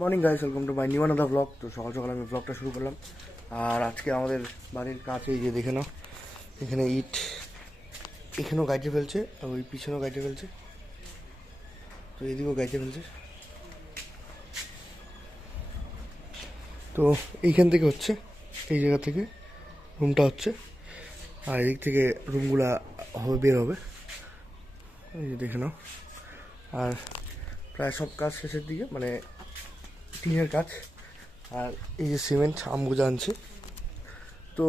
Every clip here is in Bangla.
Morning guys, welcome to my new another blog. তো সকাল সকাল আমি ব্লগটা শুরু করলাম। আর আজকে আমাদের বাড়ির কাছে যে দেখে নাও, এখানে ইট, এখানেও গাইতে ফেলছে, আর ওই পিছনেও গাইতে ফেলছে, তো এদিকেও গাইতে ফেলছে। তো এইখান থেকে হচ্ছে, এই জায়গা থেকে রুমটা হচ্ছে, আর এদিক থেকে রুমগুলা বের হবে, এই যে দেখে নাও। আর প্রায় সব কাজ শেষের দিকে, মানে টিনের কাজ। আর এই যে সিমেন্ট আমবুজা আনছে। তো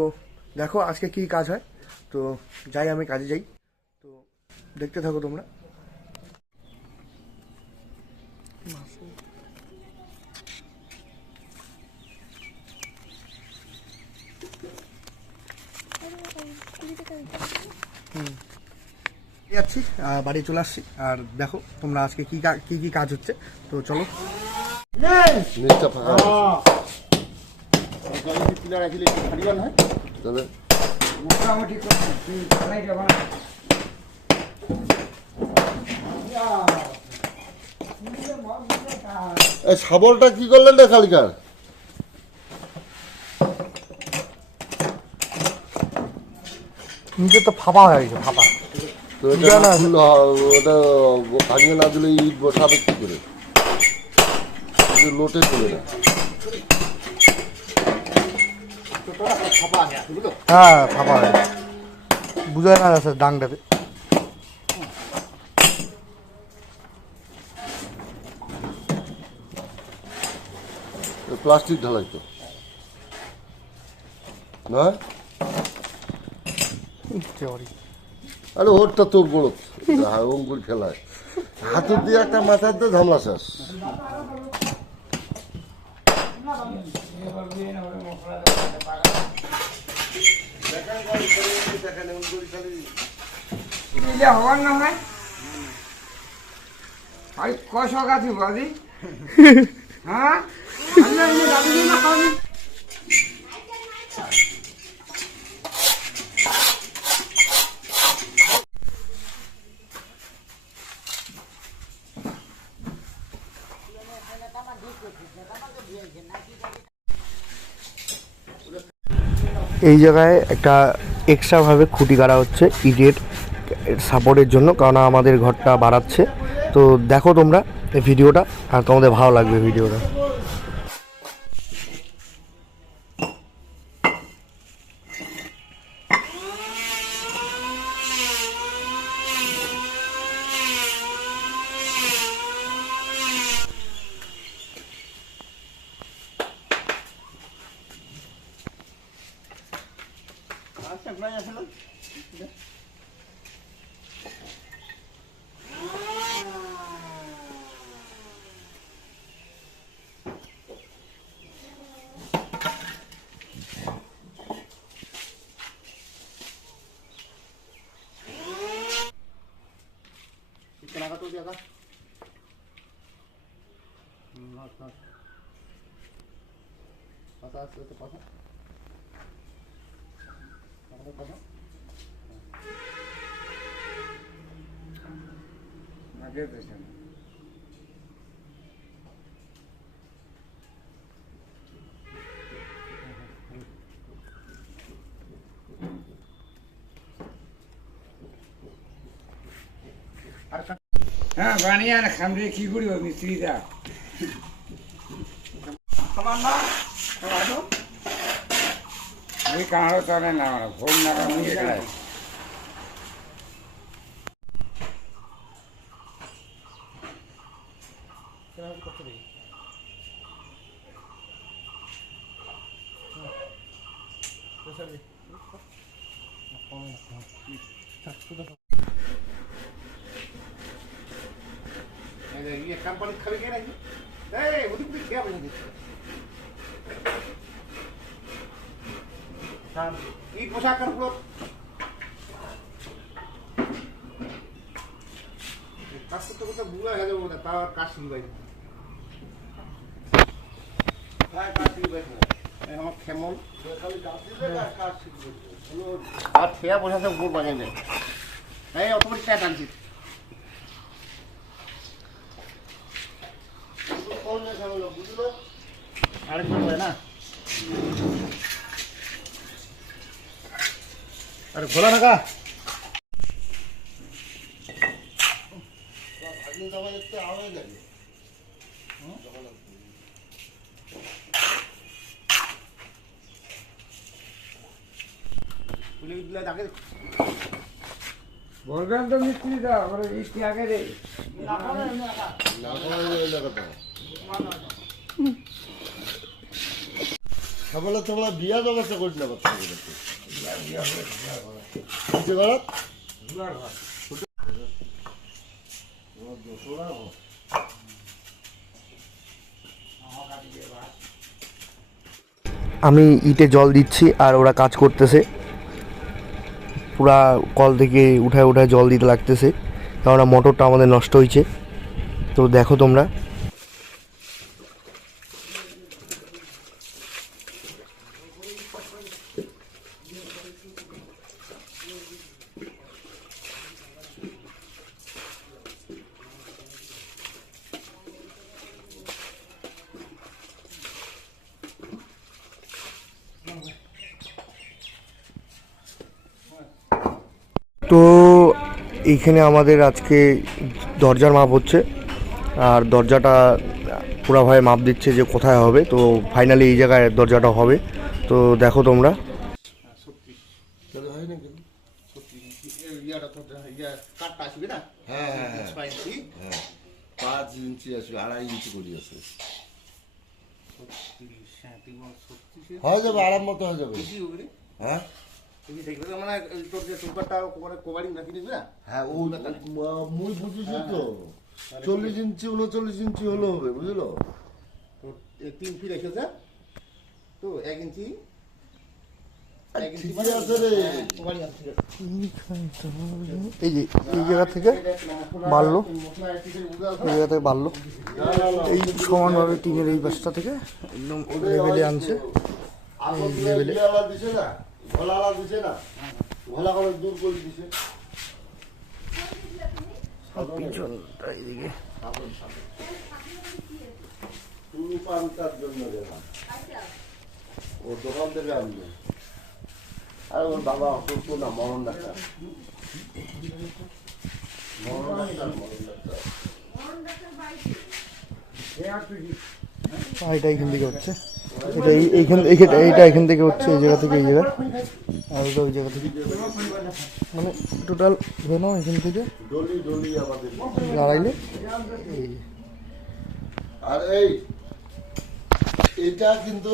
দেখো আজকে কি কাজ হয়। তো যাই, আমি কাজে যাই, তো দেখতে থাকো তোমরা। যাচ্ছি, বাড়ি চলে আসছি। আর দেখো তোমরা আজকে কি কি কাজ হচ্ছে, তো চলো। শাবলটা কি করলেন রে কালিকার? নিচে তো ফাঁপা হয়ে গেছে, ফাঁপা। ওটা ভাঙিয়ে না দিলে ইট বসাবে কি করে? লোটে চলে না। হ্যাঁ, ফাঁপা হয়ে গেছে, বুঝায় না যাচ্ছে ডাংটাতে। প্লাস্টিক ঢালাই তো না? আরে ওরটা তোর বড় অঙ্কুর খেলায় হাতের দিয়ে একটা মাথার দিয়ে ঝামলা শেষ। হওয়ার না হয় কশো গাছি বাদি হ্যাঁ এই জায়গায় একটা এক্সট্রাভাবে খুঁটি গাড়া হচ্ছে ইটের সাপোর্টের জন্য, কারণ আমাদের ঘরটা বাড়াচ্ছে। তো দেখো তোমরা এই ভিডিওটা, আর তোমাদের ভালো লাগবে ভিডিওটা। হ্যাঁ বানিয়ে না খামড়ে কি করিব মিস্ত্রিটা ওই কাঁড়ো চলে না আমরা ভোগ না নিয়ে খাই। কোম্পানি খাবে কে নাকি? ওদিক দিয়ে খেয়ে বসে দিচ্ছে এই পোশাক পুরো কাজ করতে করতে বুড়া হয়ে যাবো, তাও আর কাজ শুরু হয়নি। আমার খেমন আর খেয়া বসাতে উপর বাজাই নেই, এই অটোমেটিক টানছি। বুঝলো? আরেকবার হয় না আরে খোলা না কা ভাগিন জামাই একটু আওয়াজ লাগে। খুলে দিলে তাকে বলবেন তো মিস্ত্রি দা আমার মিস্ত্রি আগে রে সকালে তোমরা বিয়া ব্যবস্থা করিস না কথা আমি ইটে জল দিচ্ছি আর ওরা কাজ করতেছে, পুরা কল থেকে উঠায় উঠায় জল দিতে লাগতেছে, কেননা মোটরটা আমাদের নষ্ট হয়েছে। তো দেখো তোমরা। তো এইখানে আমাদের আজকে দরজার মাপ হচ্ছে, আর দরজাটা পুরাভাবে মাপ দিচ্ছে যে কোথায় হবে। তো ফাইনালি এই জায়গায় দরজাটা হবে। তো দেখো তোমরা। হয় না কিন্তু ইয়াটা তো কাটটা আসবে না হ্যাঁ হ্যাঁ হ্যাঁ 6 ইঞ্চি হ্যাঁ 5 ইঞ্চি আসবে, 2.5 ইঞ্চি করি আছে। 37 হয়ে যাবে, আরাম মতো হয়ে যাবে। কি হবে রে হ্যাঁ তুমি দেখলে তো মানে তোর যে সুপারটা কোবারে কোবারিং রাখি দিবি না হ্যাঁ ও মুই বুঝেছি তো 40 ইঞ্চি 39 ইঞ্চি হলো হবে, বুঝলো? তো 3 ফিট এসেছে তো 1 ইঞ্চি ঠিকই আছে রে। কোবারিং আছে এই যে এই জায়গা থেকে বাড়লো, এই জায়গা থেকে বাড়লো, এই সমানভাবে টিনের এই পাশটা থেকে একদম লেভেলে আনছে। এখন ইয়েলা দিছে না, ঘোলালা দিছে না, ঘোলা করে দূর করে দিছে। পিছনটা এইদিকে শুরু পান্তার জন্য গেলাম, ও দোকান থেকে আনবে। আর ওর বাবা অসুস্থ না, মরণ ডাক্তার, এটা এইখান থেকে হচ্ছে, এটা এইটা এখান থেকে হচ্ছে, এই জায়গা থেকে এই জায়গা, আর ওটা ওই জায়গা থেকে, মানে টোটাল ধরে নাও এখান থেকে ডলি ডলি আমাদের। দাঁড়াইলে এই আর এইটা কিন্তু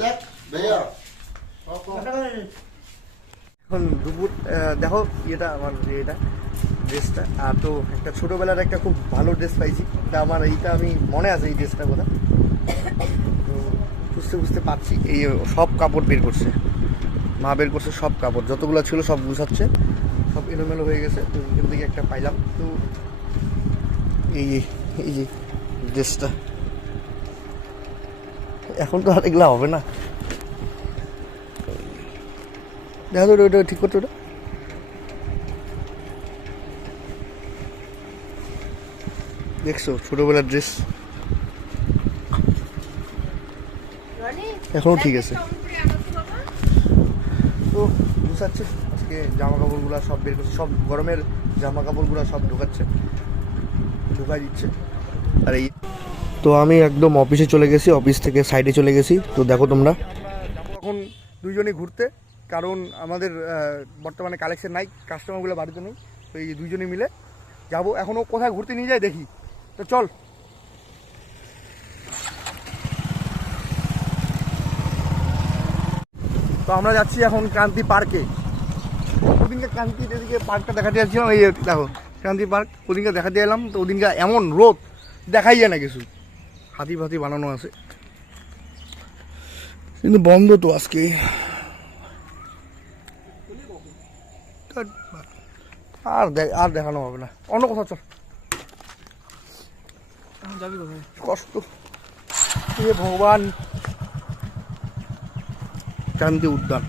দেখ ভাইয়া, এখন দুপুর দেখো এটা আমার যে এটা ড্রেসটা, আর তো একটা ছোটোবেলার একটা খুব ভালো ড্রেস পাইছি, তা আমার এইটা আমি মনে আছে এই ড্রেসটার কথা। তো বুঝতে বুঝতে পারছি, এই সব কাপড় বের করছে, মা বের করছে সব কাপড়, যতগুলো ছিল সব গুছাচ্ছে, সব এলোমেলো হয়ে গেছে। তো এখান থেকে একটা পাইলাম। তো এই যে ড্রেসটা এখন তো আর এগুলা হবে না, দেখা তো ওটা ঠিক করতে, ওটা দেখছো ছোটবেলার ড্রেস, এখনো ঠিক আছে। তো বুঝাচ্ছে আজকে জামা কাপড়গুলো সব বের করছে, সব গরমের জামা কাপড়গুলো সব ঢোকাই দিচ্ছে। আর এই তো আমি একদম অফিসে চলে গেছি, অফিস থেকে সাইডে চলে গেছি। তো দেখো তোমরা, এখন দুইজনই ঘুরতে, কারণ আমাদের বর্তমানে কালেকশন নাই, কাস্টমারগুলো বাড়িতে নেই। তো এই দুইজনই মিলে যাবো। এখনও কোথায় ঘুরতে নিয়ে যায় দেখি, তো চল। তো আমরা যাচ্ছি এখন ক্রান্তি পার্কে। ওদিনকে ক্রান্তির এদিকে পার্কটা দেখাতে যাচ্ছিলাম, এই দেখো ক্রান্তি পার্ক, ওদিনকে দেখাতে এলাম। তো ওদিনকে এমন রোদ, দেখাই যায় না কিছু, হাতি ফাতি বানানো আছে, কিন্তু বন্ধ তো আজকে। আর দেখানো হবে না, অন্য কোথাও চল। যাবি কোথায়, কষ্ট এ ভগবান। ক্রান্তি উদ্যান,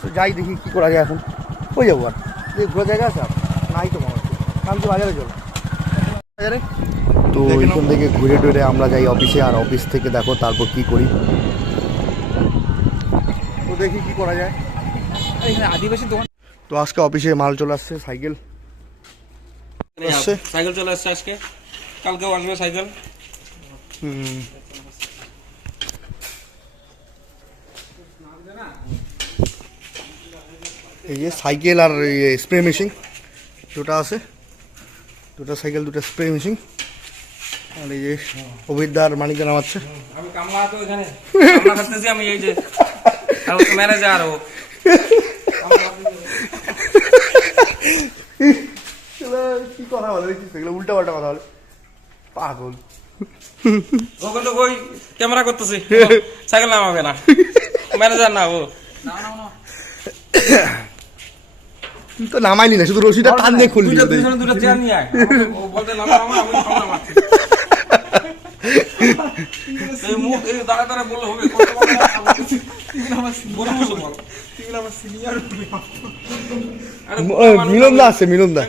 তো যাই দেখি কি করা যায় এখন, ওই যাবো আর। যে ঘোরা জায়গা আছে নাই তো মনে হচ্ছে, আমি তো বাজারে চলো বাজারে। তো এইখান থেকে ঘুরে টুরে আমরা যাই অফিসে, আর অফিস থেকে দেখো তারপর কি করি, তো দেখি কি করা যায়। এখানে আদিবাসী দোকান তো আজকে অফিসে মাল চলে আসছে, সাইকেল আসছে। সাইকেল চলে আসছে আজকে, কালকেও আসবে সাইকেল। এই যে সাইকেল আর স্প্রে মেশিন দুটো আছে, দুটো সাইকেল দুটো স্প্রে মেশিন। আর এই যে অভিদার মানিকা নামাচ্ছে। আমি কামলা তো এখানে কামলা করতেছি, আমি এই যে ম্যানেজার ও কি কথা বলে দেখছিস, এগুলো উল্টা পাল্টা কথা বলে, পাগল। ওখানে তো কই ক্যামেরা করতেছি, সাইকেল নামাবে না, ম্যানেজার না ও। তুই তো নামাইলি না, শুধু রশিটা টান দিয়ে খুললি। দুটো চেয়ার নিয়ে আয়, ও বলতে নামা, আমি সামনে নামাচ্ছি। এই মুখ এই দাঁড়া দাঁড়া বললে হবে, মিলন দা আছে, মিলন দা।